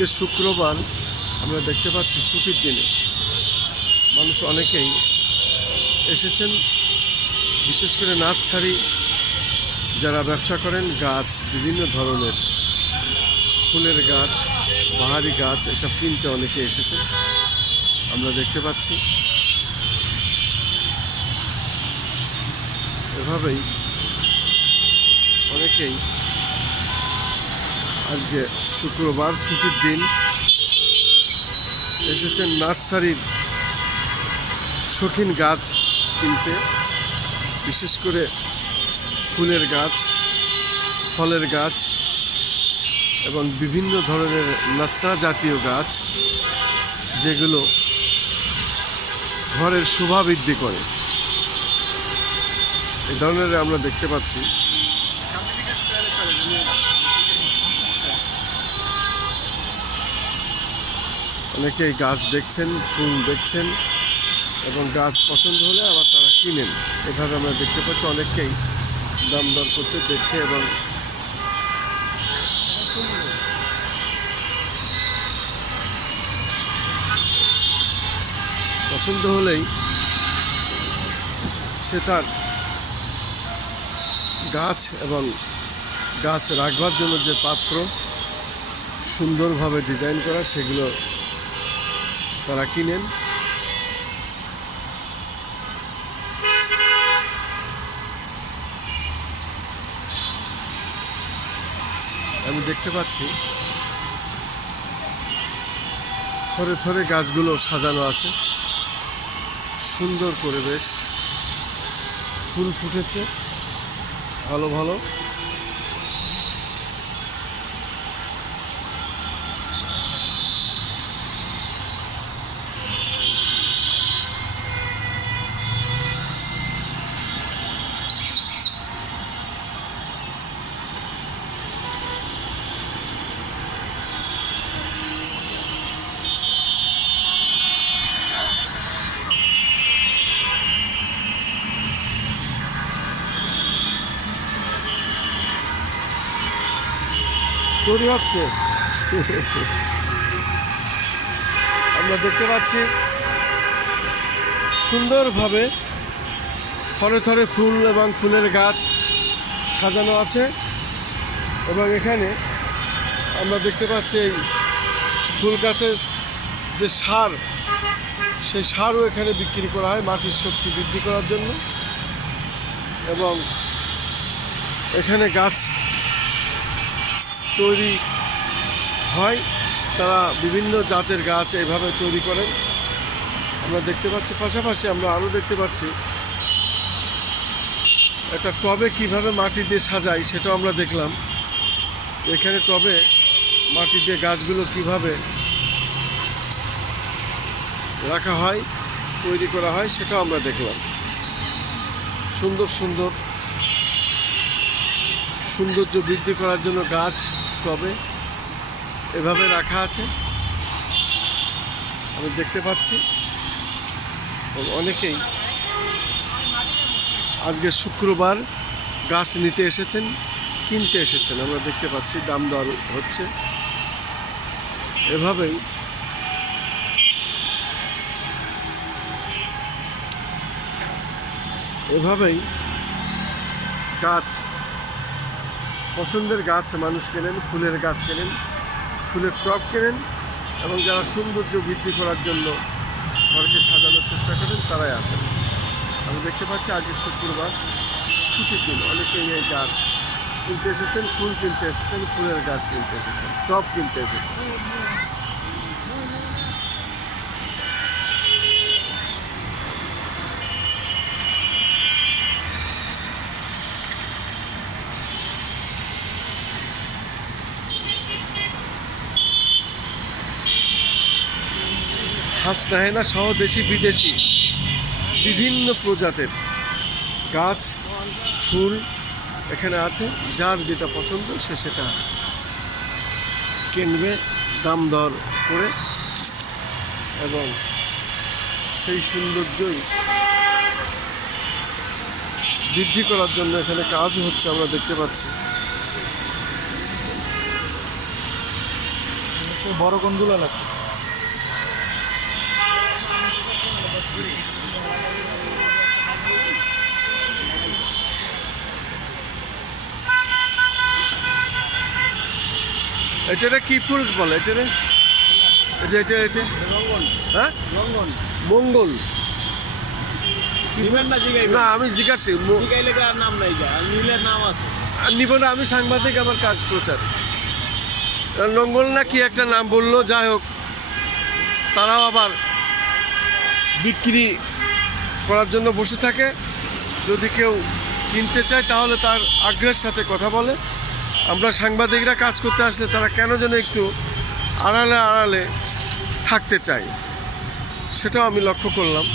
আজকে শুক্রবার, আমরা দেখতে পাচ্ছি ছুটির দিনে মানুষ অনেকেই এসেছেন। বিশেষ করে নার্সারি যারা ব্যবসা করেন, গাছ বিভিন্ন ধরনের ফুলের গাছ, বাহারি গাছ এসব কিনতে অনেকে এসেছেন, আমরা দেখতে পাচ্ছি। এভাবেই অনেকেই আজকে শুক্রবার ছুটির দিন এসেছেন নার্সারির শৌখিন গাছ কিনতে, বিশেষ করে ফুলের গাছ, ফলের গাছ এবং বিভিন্ন ধরনের নাসরা জাতীয় গাছ, যেগুলো ঘরের শোভা বৃদ্ধি করে। এই ধরনের আমরা দেখতে পাচ্ছি। অনেকেই গাছ দেখছেন, ফুল দেখছেন এবং গাছ পছন্দ হলে আবার তারা কিনেন। এভাবে আমরা দেখতে পাচ্ছি অনেককেই দাম দর করতে দেখতে এবং পছন্দ হলেই সে তার গাছ এবং গাছ রাখবার জন্য যে পাত্র সুন্দরভাবে ডিজাইন করা, সেগুলো তারা কিনেন। আমি দেখতে পাচ্ছি থরে থরে গাছগুলো সাজানো আছে সুন্দর করে, বেশ ফুল ফুটেছে ভালো ভালো। তৈরি হচ্ছে আমরা দেখতে পাচ্ছি সুন্দরভাবে থরে থরে ফুল এবং ফুলের গাছ সাজানো আছে। এবং এখানে আমরা দেখতে পাচ্ছি এই ফুল গাছের যে সার, সেই সারও এখানে বিক্রি করা হয় মাটির শক্তি বৃদ্ধি করার জন্য। এবং এখানে গাছ তৈরি হয়, তারা বিভিন্ন জাতের গাছ এইভাবে তৈরি করেন আমরা দেখতে পাচ্ছি। পাশাপাশি আমরা আরও দেখতে পাচ্ছি একটা টবে কিভাবে মাটি দিয়ে সাজাই, সেটাও আমরা দেখলাম। এখানে টবে মাটি দিয়ে গাছগুলো কিভাবে রাখা হয়, তৈরি করা হয়, সেটাও আমরা দেখলাম। সুন্দর সুন্দর সৌন্দর্য বৃদ্ধি করার জন্য গাছ টবে এভাবে রাখা আছে আমি দেখতে পাচ্ছি। অনেকেই আজকে শুক্রবার গাছ নিতে এসেছেন, কিনতে এসেছেন, আমরা দেখতে পাচ্ছি দাম দর হচ্ছে। এভাবেই গাছ, পছন্দের গাছ মানুষ কেনেন, ফুলের গাছ কেনেন, ফুলের টব কেনেন এবং যারা সৌন্দর্য বৃদ্ধি করার জন্য ঘরকে সাজানোর চেষ্টা করেন তারাই আসেন। আমি দেখতে পাচ্ছি আজকে শুক্রবার ছুটির দিন, অনেকেই এই গাছ কিনতে এসেছেন, ফুল কিনতে এসেছেন, ফুলের গাছ কিনতে এসেছেন, টব কিনতে এসেছেন। হাসনাহেনা সহ দেশি বিদেশি বিভিন্ন প্রজাতির গাছ, ফুল এখানে আছে। যার যেটা পছন্দ সে সেটা কিনবে দাম দর করে এবং সেই সৌন্দর্যই বৃদ্ধি করার জন্য এখানে কাজ হচ্ছে আমরা দেখতে পাচ্ছি। বড় কোনগুলো লাগবে? এটা কি ফুল বলে এটা? এটা হ্যাঁ, মঙ্গল না, আমি জিজ্ঞাসি নাম নাই, নীলের নাম আছে। নিব না, আমি সাংবাদিক, আমার কাজ প্রচার। মঙ্গল না কি একটা নাম বললো, যাই হোক, তারাও আবার বিক্রি করার জন্য বসে থাকে। যদি কেউ কিনতে চায় তাহলে তার আগ্রহের সাথে কথা বলে। আমরা সাংবাদিকরা কাজ করতে আসলে তারা কেন যেন একটু আড়ালে আড়ালে থাকতে চায়, সেটাও আমি লক্ষ্য করলাম।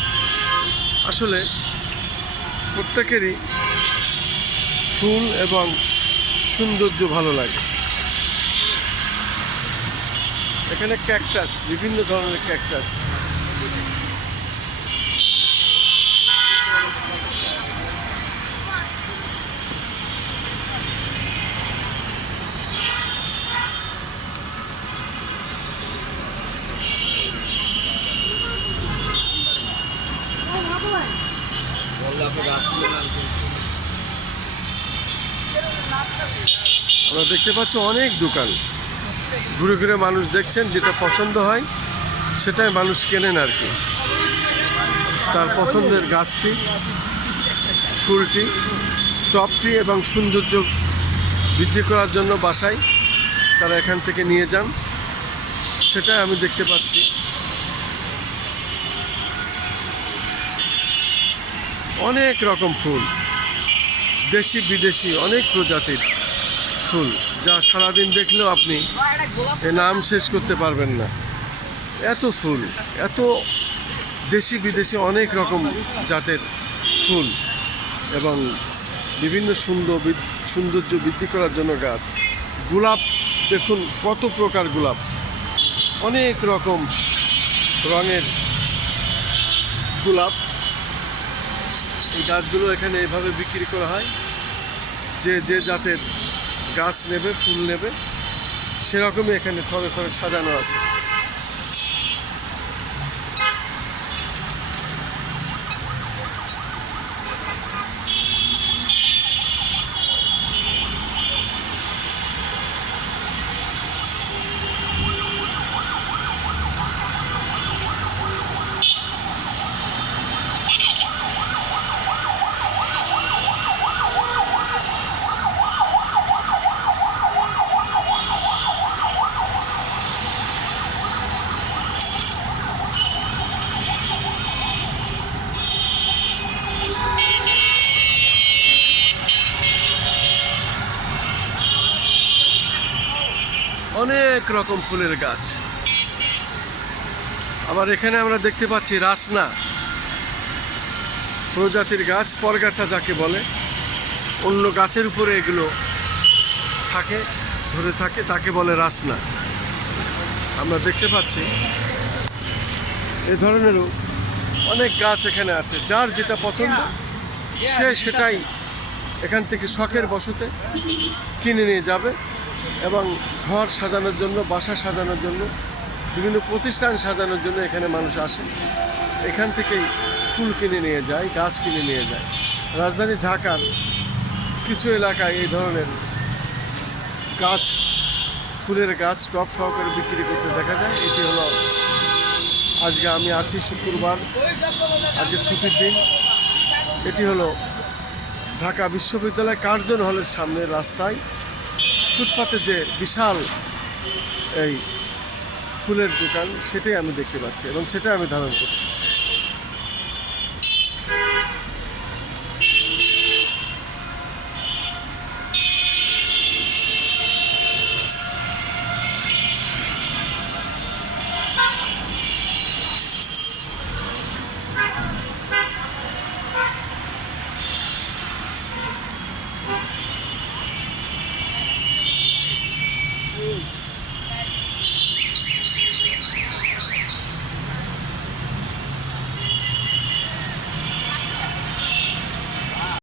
আসলে প্রত্যেকেরই ফুল এবং সৌন্দর্য ভালো লাগে। এখানে ক্যাকটাস, বিভিন্ন ধরনের ক্যাকটাস। আমরা দেখতে পাচ্ছি অনেক দোকান, ঘুরে ঘুরে মানুষ দেখছেন, যেটা পছন্দ হয় সেটাই মানুষ কেনেন আর কি। তার পছন্দের গাছটি, ফুলটি, টবটি এবং সৌন্দর্য বৃদ্ধি করার জন্য বাসায় তারা এখান থেকে নিয়ে যান, সেটাই আমি দেখতে পাচ্ছি। অনেক রকম ফুল, দেশি বিদেশি অনেক প্রজাতির ফুল, যা সারাদিন দেখলেও আপনি এর নাম শেষ করতে পারবেন না। এত ফুল, এত দেশি বিদেশি অনেক রকম জাতের ফুল এবং বিভিন্ন সৌন্দর্য বৃদ্ধি করার জন্য গাছ। গোলাপ দেখুন, কত প্রকার গোলাপ, অনেক রকম রঙের গোলাপ। এই গাছগুলো এখানে এভাবে বিক্রি করা হয়। যে জাতের গাছ নেবে, ফুল নেবে, সেরকমই এখানে থরে থরে সাজানো আছে। অনেক রকম ফুলের গাছ। আবার এখানে আমরা দেখতে পাচ্ছি রাসনা প্রজাতির গাছ, পরগাছা যাকে বলে। অন্য গাছের উপরে এগুলো থাকে, ধরে থাকে, তাকে বলে রাসনা। আমরা দেখতে পাচ্ছি এ ধরনেরও অনেক গাছ এখানে আছে। যার যেটা পছন্দ সে সেটাই এখান থেকে শখের বশতে কিনে নিয়ে যাবে এবং ঘর সাজানোর জন্য, বাসা সাজানোর জন্য, বিভিন্ন প্রতিষ্ঠান সাজানোর জন্য এখানে মানুষ আসে। এখান থেকেই ফুল কিনে নিয়ে যায়, গাছ কিনে নিয়ে যায়। রাজধানী ঢাকার কিছু এলাকায় এই ধরনের গাছ, ফুলের গাছ টব সহকারে বিক্রি করতে দেখা যায়। এটি হলো, আজকে আমি আছি শুক্রবার, আজকে ছুটির দিন। এটি হলো ঢাকা বিশ্ববিদ্যালয় কার্জন হলের সামনে রাস্তায় ফুটপাতে যে বিশাল এই ফুলের দোকান, সেটাই আমি দেখতে পাচ্ছি এবং সেটাই আমি ধারণ করছি।